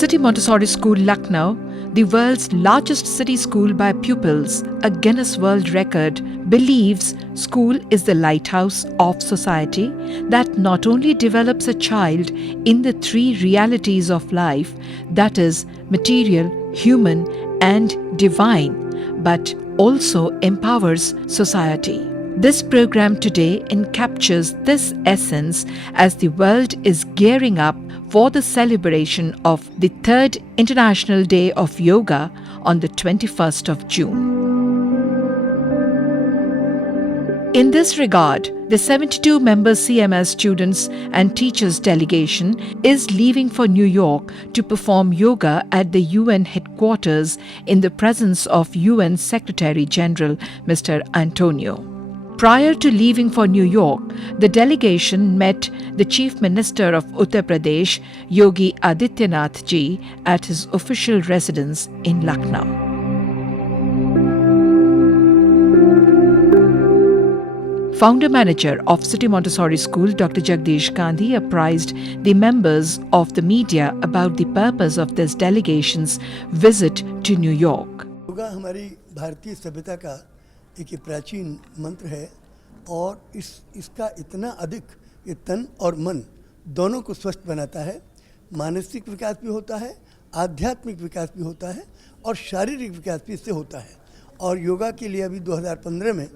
City Montessori School, Lucknow, the world's largest city school by pupils, a Guinness World Record, believes school is the lighthouse of society that not only develops a child in the three realities of life, that is, material, human, and divine, but also empowers society. This program today encaptures this essence as the world is gearing up for the celebration of the third International Day of Yoga on the 21st of June. In this regard, the 72-member CMS students and teachers delegation is leaving for New York to perform yoga at the UN headquarters in the presence of UN Secretary General Mr. Antonio. Prior to leaving for New York, the delegation met the Chief Minister of Uttar Pradesh, Yogi Adityanath ji, at his official residence in Lucknow. Founder-manager of City Montessori School, Dr. Jagdish Gandhi, apprised the members of the media about the purpose of this delegation's visit to New York. Yoga हमारी भारतीय सभ्यता का एक प्राचीन मंत्र है और इसका इतना अधिक ये तन और मन दोनों को स्वस्थ बनाता है। मानसिक विकास भी होता है, आध्यात्मिक विकास भी होता है और शारीरिक विकास भी इससे होता है। और योगा के लिए अभी 2015 में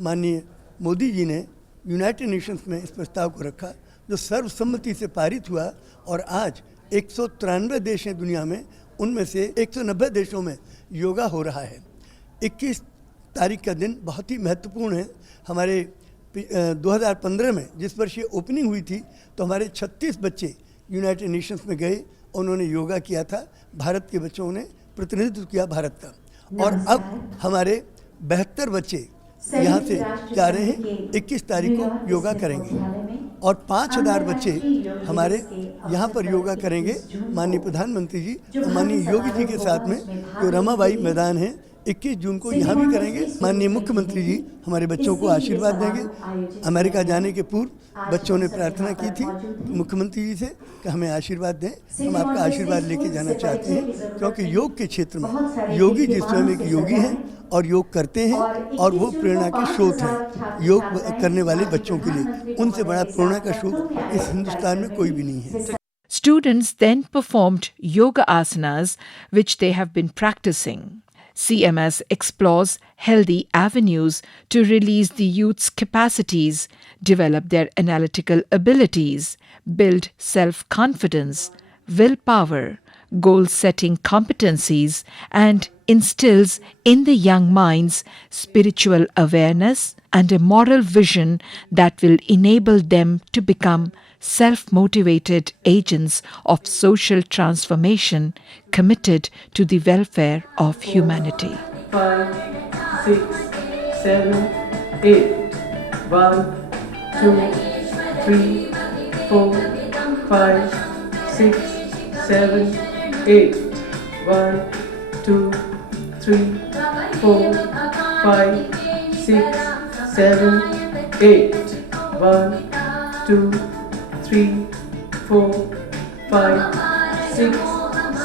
माननीय मोदी जी ने यूनाइटेड नेशंस में इस प्रस्ताव को रखा, जो सर्वसम्मति से पारित हुआ और आज 193 देश हैं दुनिया में, उनमें से 190 देशों में योगा हो रहा है। 21 तारीख का दिन बहुत ही महत्वपूर्ण है। हमारे 2015 में जिस वर्ष ये ओपनिंग हुई थी तो हमारे 36 बच्चे यूनाइटेड नेशंस में गए, उन्होंने योगा किया था। भारत के बच्चों ने प्रतिनिधित्व किया भारत का। और अब हमारे 72 बच्चे यहाँ से जा रहे हैं, 21 तारीख को योगा करेंगे और 5000 बच्चे हमारे यहाँ पर योगा करेंगे। माननीय प्रधानमंत्री जी और माननीय योगी जी के साथ में जो रमाबाई मैदान है 21 जून को यहाँ भी करेंगे। माननीय मुख्यमंत्री जी हमारे बच्चों को आशीर्वाद देंगे। अमेरिका जाने के पूर्व बच्चों ने प्रार्थना की थी मुख्यमंत्री जी से कि हमें आशीर्वाद दें, हम आपका आशीर्वाद लेके जाना चाहते हैं, क्योंकि योग के क्षेत्र में योगी जी स्वयं एक योगी हैं और योग करते हैं और वो प्रेरणा के स्रोत हैं योग करने वाले बच्चों के लिए। उनसे बड़ा प्रेरणा का स्रोत इस हिंदुस्तान में कोई भी नहीं है। Students then performed yoga asanas which they have been practicing. CMS explores healthy avenues to release the youth's capacities, develop their analytical abilities, build self-confidence, willpower, goal-setting competencies, and instills in the young minds spiritual awareness and a moral vision that will enable them to become self-motivated agents of social transformation committed to the welfare of humanity. 5, 6, 7, 8. 1, 2, 3, 4, 5, 6, 7, 8. 1, 2, 3, 4, 5, 6, 7, 8. 1, 2, 3, 4, 5, 6,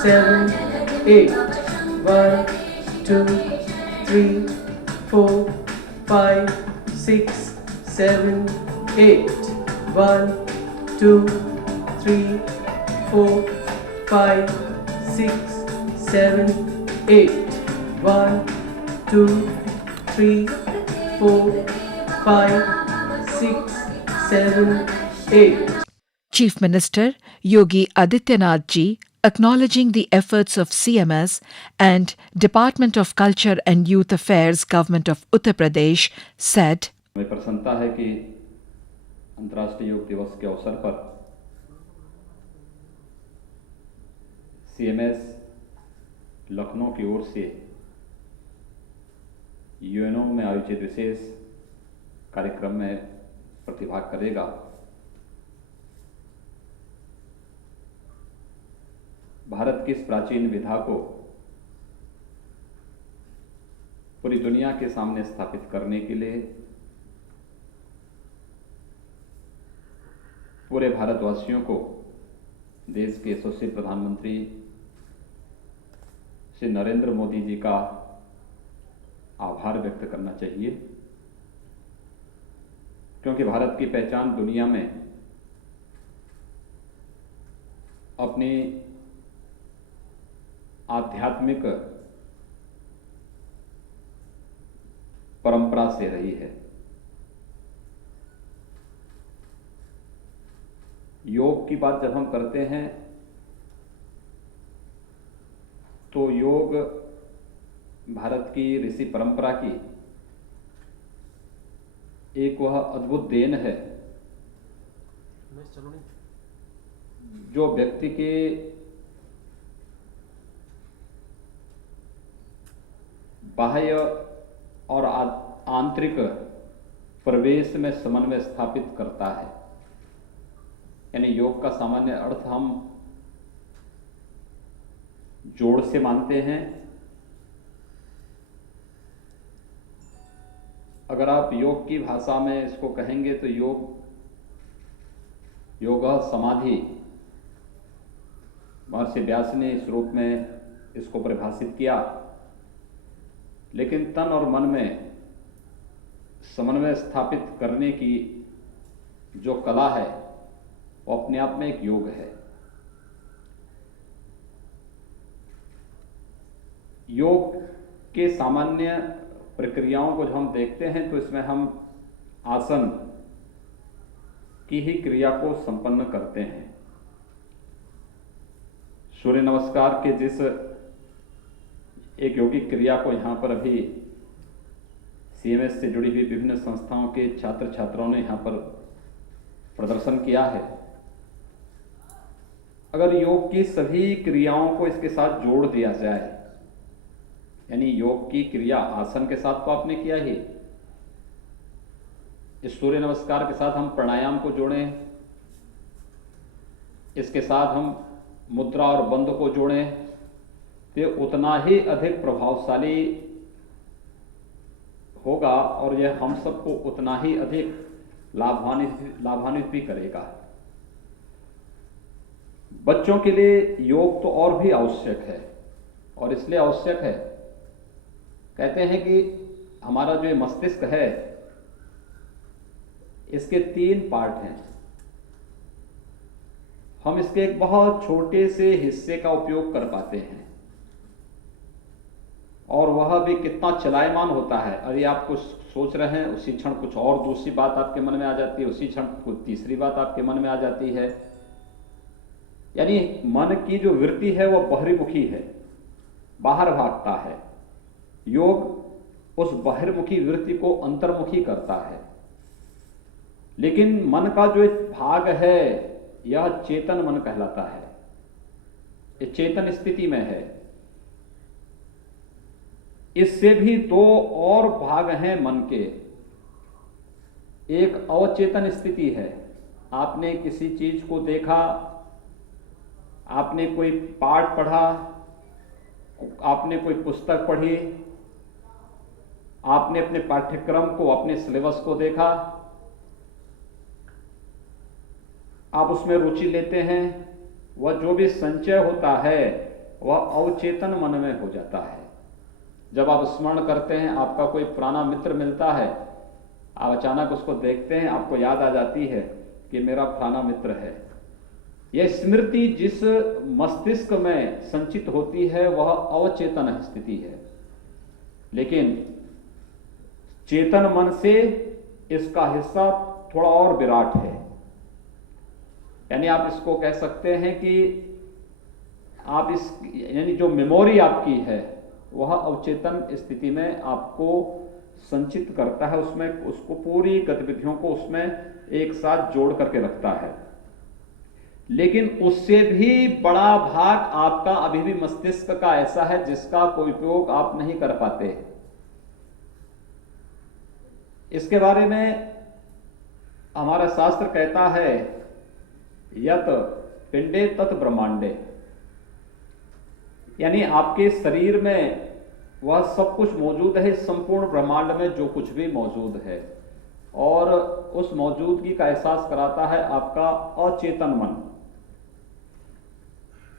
7, 8. 1, 2, 3, 4, 5, 6, 7, 8. 1, 2, 3, 4, 5, 6, 7, 8. 1, 2, 3, 4, 5, 6, 7, 8. Chief Minister Yogi Adityanath ji, acknowledging the efforts of CMS and Department of Culture and Youth Affairs, Government of Uttar Pradesh, said, हमें प्रसन्नता है कि अंतर्राष्ट्रीय योग दिवस के अवसर पर CMS लखनऊ की ओर से यूएनओ में आयोजित विशेष कार्यक्रम में प्रतिभाग करेगा। भारत की इस प्राचीन विधा को पूरी दुनिया के सामने स्थापित करने के लिए पूरे भारतवासियों को देश के यशस्वी प्रधानमंत्री श्री नरेंद्र मोदी जी का आभार व्यक्त करना चाहिए, क्योंकि भारत की पहचान दुनिया में अपनी आध्यात्मिक परंपरा से रही है। योग की बात जब हम करते हैं तो योग भारत की ऋषि परंपरा की एक वह अद्भुत देन है जो व्यक्ति के बाह्य और आंतरिक प्रवेश में समन्वय स्थापित करता है। यानी योग का सामान्य अर्थ हम जोड़ से मानते हैं। अगर आप योग की भाषा में इसको कहेंगे तो योग समाधि, महर्षि व्यास ने इस रूप में इसको परिभाषित किया। लेकिन तन और मन में समन्वय स्थापित करने की जो कला है वो अपने आप में एक योग है। योग के सामान्य प्रक्रियाओं को जो हम देखते हैं तो इसमें हम आसन की ही क्रिया को संपन्न करते हैं। सूर्य नमस्कार के जिस एक योगिक क्रिया को यहाँ पर अभी CMS से जुड़ी हुई विभिन्न संस्थाओं के छात्र छात्राओं ने यहाँ पर प्रदर्शन किया है, अगर योग की सभी क्रियाओं को इसके साथ जोड़ दिया जाए, यानी योग की क्रिया आसन के साथ तो आपने किया ही, इस सूर्य नमस्कार के साथ हम प्राणायाम को जोड़ें, इसके साथ हम मुद्रा और बंध को जोड़ें, तो उतना ही अधिक प्रभावशाली होगा और यह हम सबको उतना ही अधिक लाभान्वित भी करेगा। बच्चों के लिए योग तो और भी आवश्यक है, और इसलिए आवश्यक है, कहते हैं कि हमारा जो मस्तिष्क है इसके 3 पार्ट हैं। हम इसके एक बहुत छोटे से हिस्से का उपयोग कर पाते हैं और वह भी कितना चलायमान होता है। अरे आप कुछ सोच रहे हैं, उसी क्षण कुछ और दूसरी बात आपके मन में आ जाती है, उसी क्षण कुछ तीसरी बात आपके मन में आ जाती है। यानी मन की जो वृत्ति है वह बहिर्मुखी है, बाहर भागता है। योग उस बहिर्मुखी वृत्ति को अंतर्मुखी करता है। लेकिन मन का जो एक भाग है यह चेतन मन कहलाता है, ये चेतन स्थिति में है। इससे भी 2 और भाग हैं मन के। एक अवचेतन स्थिति है, आपने किसी चीज को देखा, आपने कोई पाठ पढ़ा, आपने कोई पुस्तक पढ़ी, आपने अपने पाठ्यक्रम को, अपने सिलेबस को देखा, आप उसमें रुचि लेते हैं, वह जो भी संचय होता है वह अवचेतन मन में हो जाता है। जब आप स्मरण करते हैं, आपका कोई पुराना मित्र मिलता है, आप अचानक उसको देखते हैं, आपको याद आ जाती है कि मेरा पुराना मित्र है। यह स्मृति जिस मस्तिष्क में संचित होती है वह अवचेतन स्थिति है। लेकिन चेतन मन से इसका हिस्सा थोड़ा और विराट है। यानी आप इसको कह सकते हैं कि आप इस यानी जो मेमोरी आपकी है वह अवचेतन स्थिति में आपको संचित करता है, उसमें उसको पूरी गतिविधियों को उसमें एक साथ जोड़ करके रखता है। लेकिन उससे भी बड़ा भाग आपका अभी भी मस्तिष्क का ऐसा है जिसका कोई उपयोग आप नहीं कर पाते। इसके बारे में हमारा शास्त्र कहता है यत पिंडे तत् ब्रह्मांडे, यानी आपके शरीर में वह सब कुछ मौजूद है, संपूर्ण ब्रह्मांड में जो कुछ भी मौजूद है, और उस मौजूदगी का एहसास कराता है आपका अचेतन मन।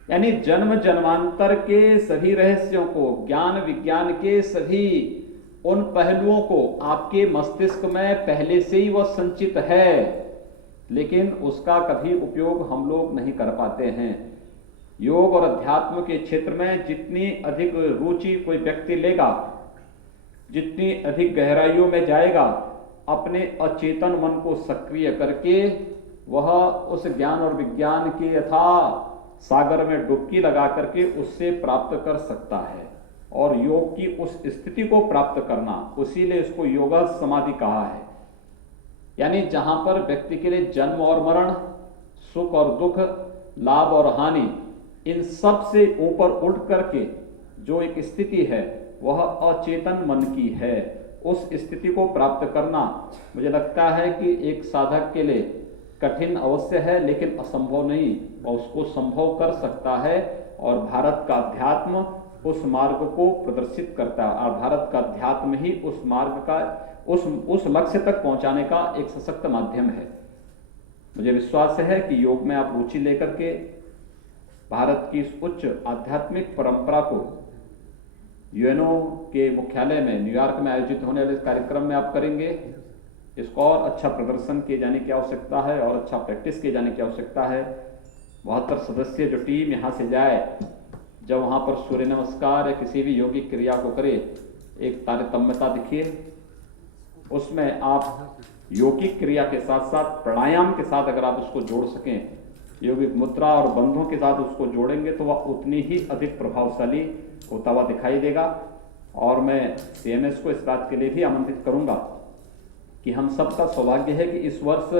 यानी जन्म जन्मांतर के सभी रहस्यों को, ज्ञान विज्ञान के सभी उन पहलुओं को आपके मस्तिष्क में पहले से ही वह संचित है, लेकिन उसका कभी उपयोग हम लोग नहीं कर पाते हैं। योग और अध्यात्म के क्षेत्र में जितनी अधिक रुचि कोई व्यक्ति लेगा, जितनी अधिक गहराइयों में जाएगा, अपने अचेतन मन को सक्रिय करके वह उस ज्ञान और विज्ञान के अथाह सागर में डुबकी लगा करके उससे प्राप्त कर सकता है। और योग की उस स्थिति को प्राप्त करना, उसीलिए इसको योगा समाधि कहा है। यानी जहां पर व्यक्ति के लिए जन्म और मरण, सुख और दुख, लाभ और हानि, इन सब से ऊपर उठ करके जो एक स्थिति है वह अचेतन मन की है। उस स्थिति को प्राप्त करना मुझे लगता है कि एक साधक के लिए कठिन अवश्य है, लेकिन असंभव नहीं, और उसको संभव कर सकता है। और भारत का अध्यात्म उस मार्ग को प्रदर्शित करता है, और भारत का अध्यात्म ही उस मार्ग का, उस लक्ष्य तक पहुंचाने का एक सशक्त माध्यम है। मुझे विश्वास है कि योग में आप रुचि लेकर के भारत की इस उच्च आध्यात्मिक परंपरा को यूएनओ के मुख्यालय में न्यूयॉर्क में आयोजित होने वाले कार्यक्रम में आप करेंगे। इसको और अच्छा प्रदर्शन किए जाने की आवश्यकता है और अच्छा प्रैक्टिस किए जाने की आवश्यकता है। 72 सदस्यीय जो टीम यहाँ से जाए, जब वहाँ पर सूर्य नमस्कार या किसी भी योगिक क्रिया को करे, एक तारतम्यता दिखिए। उसमें आप योगिक क्रिया के साथ साथ प्राणायाम के साथ अगर आप उसको जोड़ सकें, योगिक मुद्रा और बंधों के साथ उसको जोड़ेंगे तो वह उतनी ही अधिक प्रभावशाली होता हुआ दिखाई देगा। और मैं सीएमएस को इस बात के लिए भी आमंत्रित करूंगा कि हम सबका सौभाग्य है कि इस वर्ष,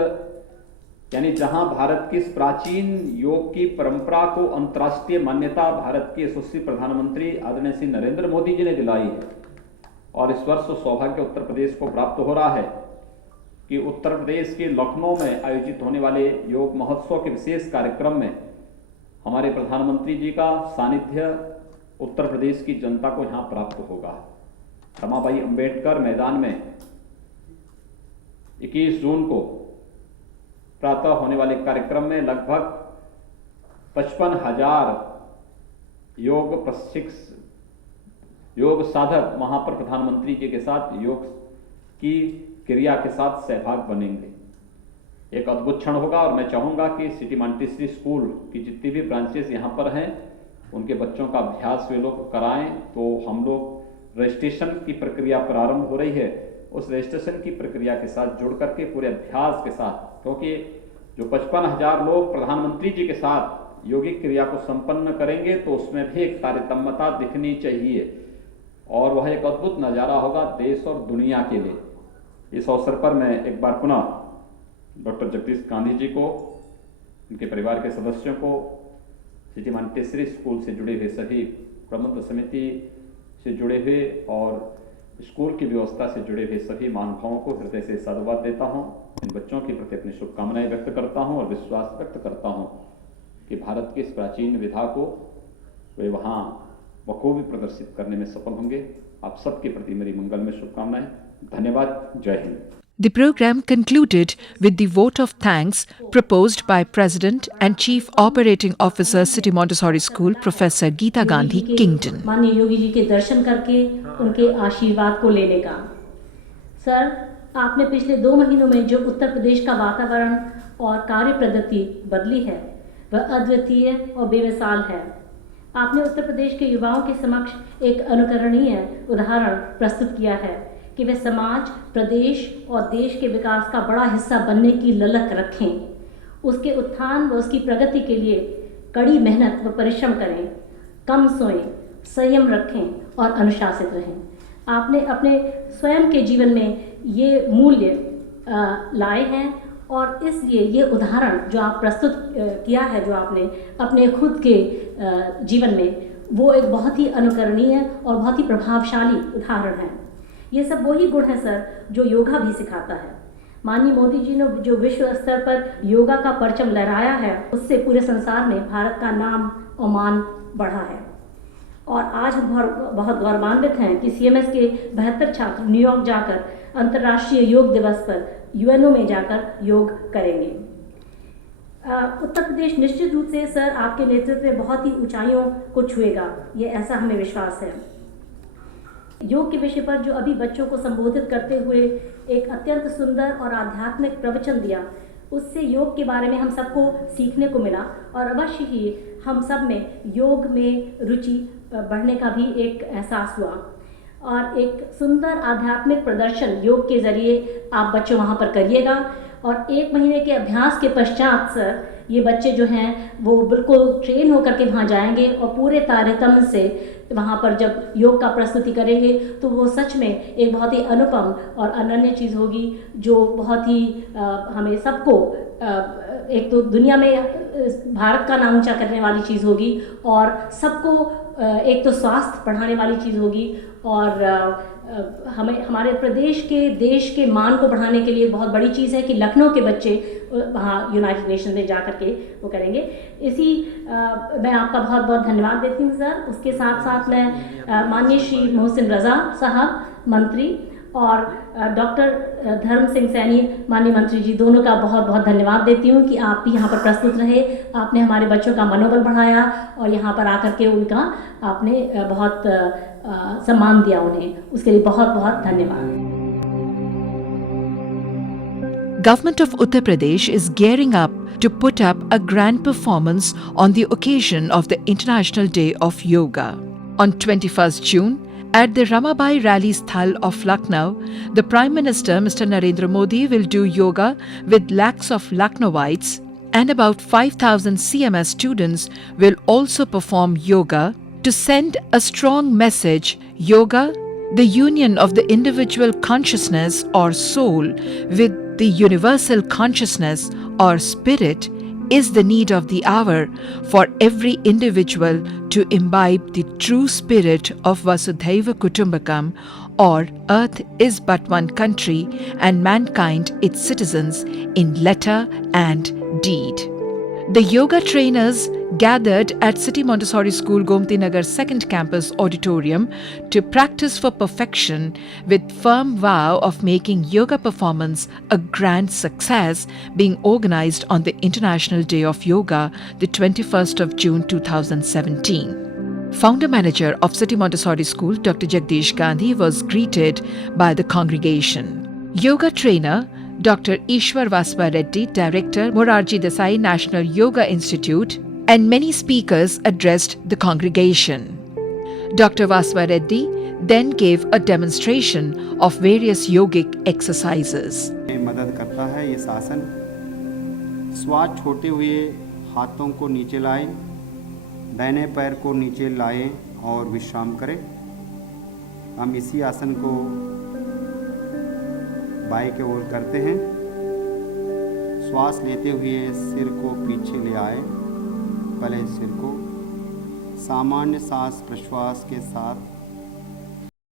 यानी जहां भारत की इस प्राचीन योग की परंपरा को अंतर्राष्ट्रीय मान्यता भारत के यशस्वी प्रधानमंत्री आदरणीय श्री नरेंद्र मोदी जी ने दिलाई है, और इस वर्ष सौभाग्य उत्तर प्रदेश को प्राप्त हो रहा है कि उत्तर प्रदेश के लखनऊ में आयोजित होने वाले योग महोत्सव के विशेष कार्यक्रम में हमारे प्रधानमंत्री जी का सानिध्य उत्तर प्रदेश की जनता को यहाँ प्राप्त होगा। रमाबाई अंबेडकर मैदान में 21 जून को प्रातः होने वाले कार्यक्रम में लगभग 55,000 योग साधक वहां पर प्रधानमंत्री जी के साथ योग की क्रिया के साथ सहभाग बनेंगे। एक अद्भुत क्षण होगा, और मैं चाहूंगा कि सिटी मॉन्टेसरी स्कूल की जितनी भी ब्रांचेस यहाँ पर हैं उनके बच्चों का अभ्यास वे लोग कराएं। तो हम लोग रजिस्ट्रेशन की प्रक्रिया प्रारंभ हो रही है, उस रजिस्ट्रेशन की प्रक्रिया के साथ जुड़ करके पूरे अभ्यास के साथ, क्योंकि जो 55,000 लोग प्रधानमंत्री जी के साथ योगिक क्रिया को संपन्न करेंगे तो उसमें भी एक तारतम्यता दिखनी चाहिए, और वह एक अद्भुत नज़ारा होगा देश और दुनिया के लिए। इस अवसर पर मैं एक बार पुनः डॉक्टर जगदीश गांधी जी को, उनके परिवार के सदस्यों को, सिटी मॉन्टेसरी स्कूल से जुड़े हुए सभी प्रबंध समिति से जुड़े हुए और स्कूल की व्यवस्था से जुड़े हुए सभी महानुभावों को हृदय से साधुवाद देता हूँ। इन बच्चों के प्रति अपनी शुभकामनाएं व्यक्त करता हूँ और विश्वास व्यक्त करता हूँ कि भारत की इस प्राचीन विधा को वे वहाँ बखूबी प्रदर्शित करने में सफल होंगे। आप सबके प्रति मेरी मंगलमय शुभकामनाएं। धन्यवाद। जय Hind. The program concluded with the vote of thanks proposed by President and Chief Operating Officer City Montessori School, Professor Geeta Gandhi Kington. माननीय योगी जी के दर्शन करके उनके आशीर्वाद को लेने का। सर, आपने पिछले 2 महीनों में जो उत्तर प्रदेश का वातावरण और कार्य पद्धति बदली है वह अद्वितीय और बेमिसाल है। आपने उत्तर प्रदेश के युवाओं के समक्ष एक अनुकरणीय उदाहरण प्रस्तुत किया है कि वे समाज, प्रदेश और देश के विकास का बड़ा हिस्सा बनने की ललक रखें। उसके उत्थान व उसकी प्रगति के लिए कड़ी मेहनत व परिश्रम करें, कम सोएं, संयम रखें और अनुशासित रहें। आपने अपने स्वयं के जीवन में ये मूल्य लाए हैं, और इसलिए ये उदाहरण जो आप प्रस्तुत किया है, जो आपने अपने खुद के जीवन में, वो एक बहुत ही अनुकरणीय और बहुत ही प्रभावशाली उदाहरण है। ये सब वही गुण है सर जो योगा भी सिखाता है। माननीय मोदी जी ने जो विश्व स्तर पर योगा का परचम लहराया है, उससे पूरे संसार में भारत का नाम और मान बढ़ा है। और आज हम बहुत गौरवान्वित हैं कि सीएमएस के 72 छात्र न्यूयॉर्क जाकर अंतर्राष्ट्रीय योग दिवस पर यूएनओ में जाकर योग करेंगे। उत्तर प्रदेश निश्चित रूप से सर आपके नेतृत्व में बहुत ही ऊंचाइयों को छुएगा, ये ऐसा हमें विश्वास है। योग के विषय पर जो अभी बच्चों को संबोधित करते हुए एक अत्यंत सुंदर और आध्यात्मिक प्रवचन दिया, उससे योग के बारे में हम सबको सीखने को मिला और अवश्य ही हम सब में योग में रुचि बढ़ने का भी एक एहसास हुआ और एक सुंदर आध्यात्मिक प्रदर्शन योग के ज़रिए आप बच्चे वहाँ पर करिएगा। और 1 महीने के अभ्यास के पश्चात सर ये बच्चे जो हैं वो बिल्कुल ट्रेन होकर के वहाँ जाएंगे और पूरे तारतम्य से वहाँ पर जब योग का प्रस्तुति करेंगे तो वो सच में एक बहुत ही अनुपम और अनन्य चीज़ होगी, जो बहुत ही हमें सबको एक तो दुनिया में भारत का नाम ऊंचा करने वाली चीज़ होगी और सबको एक तो स्वास्थ्य बढ़ाने वाली चीज़ होगी और हमें हमारे प्रदेश के देश के मान को बढ़ाने के लिए बहुत बड़ी चीज़ है कि लखनऊ के बच्चे वहाँ यूनाइटेड नेशन में जा करके वो करेंगे। इसी मैं आपका बहुत बहुत धन्यवाद देती हूँ सर। उसके साथ साथ मैं माननीय श्री मोहसिन रज़ा साहब मंत्री और डॉक्टर धर्म सिंह सैनी माननीय मंत्री जी दोनों का बहुत बहुत धन्यवाद देती हूँ कि आप भी यहाँ पर प्रस्तुत रहे। आपने हमारे बच्चों का मनोबल बढ़ाया और यहाँ पर आकर के उनका आपने बहुत सम्मान दिया उन्हें, उसके लिए बहुत बहुत धन्यवाद। Government of Uttar Pradesh is gearing up to put up a grand performance on the occasion of the International Day of Yoga. On 21st June, at the Ramabai Rally Sthal of Lucknow, the Prime Minister Mr. Narendra Modi will do yoga with lakhs of Lucknowites, and about 5,000 CMS students will also perform yoga to send a strong message. Yoga, the union of the individual consciousness or soul with the universal consciousness or spirit, is the need of the hour for every individual to imbibe the true spirit of Vasudhaiva Kutumbakam, or Earth is but one country and mankind its citizens in letter and deed. The yoga trainers gathered at City Montessori School, Gomti Nagar 2nd Campus Auditorium to practice for perfection with firm vow of making yoga performance a grand success, being organized on the International Day of Yoga, the 21st of June 2017. Founder manager of City Montessori School, Dr. Jagdish Gandhi, was greeted by the congregation. Yoga trainer Dr. Ishwar Vaswa Reddy, Director, Morarji Desai National Yoga Institute, and many speakers addressed the congregation. Dr. Vaswa Reddy then gave a demonstration of various yogic exercises. मदद करता है ये आसन। श्वास छोड़ते हुए हाथों को नीचे लाएं, दाहिने पैर को नीचे लाएं और विश्राम करें। हम इसी आसन को बाएं की ओर करते हैं। श्वास लेते हुए सिर को पीछे ले आए, पहले सिर को सामान्य सांस प्रश्वास के साथ